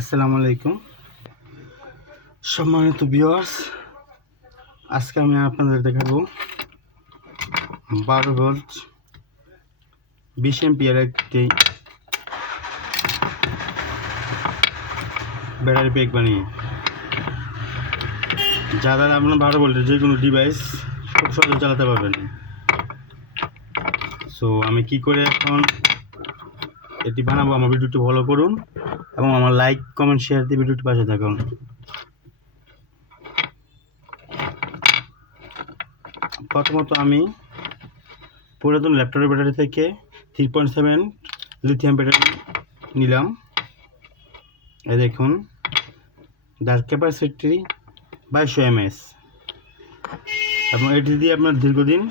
আসসালামু আলাইকুম সম্মানিত ভিউয়ার্স, আজকে আমি আপনাদের দেখাবো 12 ভোল্ট 20 এম্পিয়ার একটি ব্যাটারি প্যাক বানিয়ে যা দ্বারা আপনার 12 ভোল্টের যে কোনো ডিভাইস খুব সহজে চালাতে পারবেন। সো আমি কি করে এখন এটি বানাবো, আমার ভিডিওটি ফলো করুন এবং আমার লাইক কমেন্ট শেয়ার দিয়ে ভিডিওটি পাশে থাকুন। প্রথমত আমি পুরাতন ল্যাপটপের ব্যাটারি থেকে 3.7 লিথিয়াম ব্যাটারি নিলাম। এই দেখুন, যার ক্যাপাসিটি 2200 mAh এবং এটি দিয়ে আপনার দীর্ঘদিন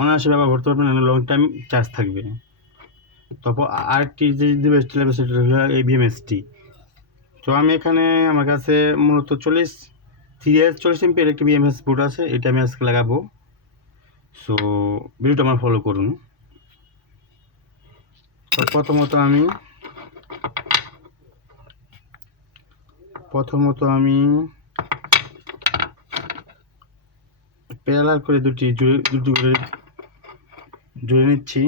অনায়াসে ব্যবহার করতে পারবেন, লং টাইম চার্জ থাকবে। তারপর আরেকটি যে ডিভাইসটি লাগবে সেটা হলো এই ভিএমএসটি। তো আমি এখানে আমার কাছে মূলত 40 এমপিয়ার একটি ভিএমএস বোর্ড আছে, এটা আমি আজকে লাগাবো। সো ভিডিওটা আমার ফলো করুন। তো প্রথমত আমি প্যারালাল করে দুটি করে জুড়ে নিচ্ছি।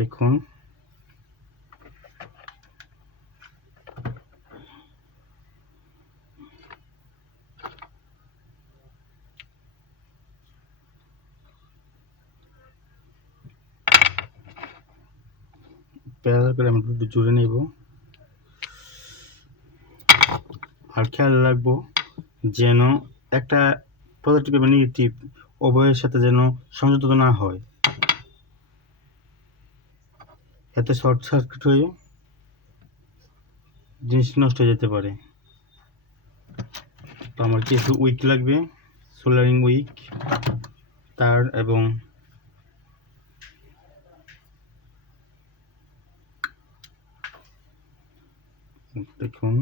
দেখুন, প্যারালাল করে আমি দুটি জুড়ে নেব। আর খেয়াল রাখবো যেন একটা পজিটিভ এবং নেগেটিভ উভয়ের সাথে যেন সংযুক্ত না হয়, এতে শর্ট সার্কিট হয়ে জিনিসটি নষ্ট হয়ে যেতে পারে। তো আমার কিছু উইক লাগবে, সোল্ডারিং উইক, তার এবং দেখুন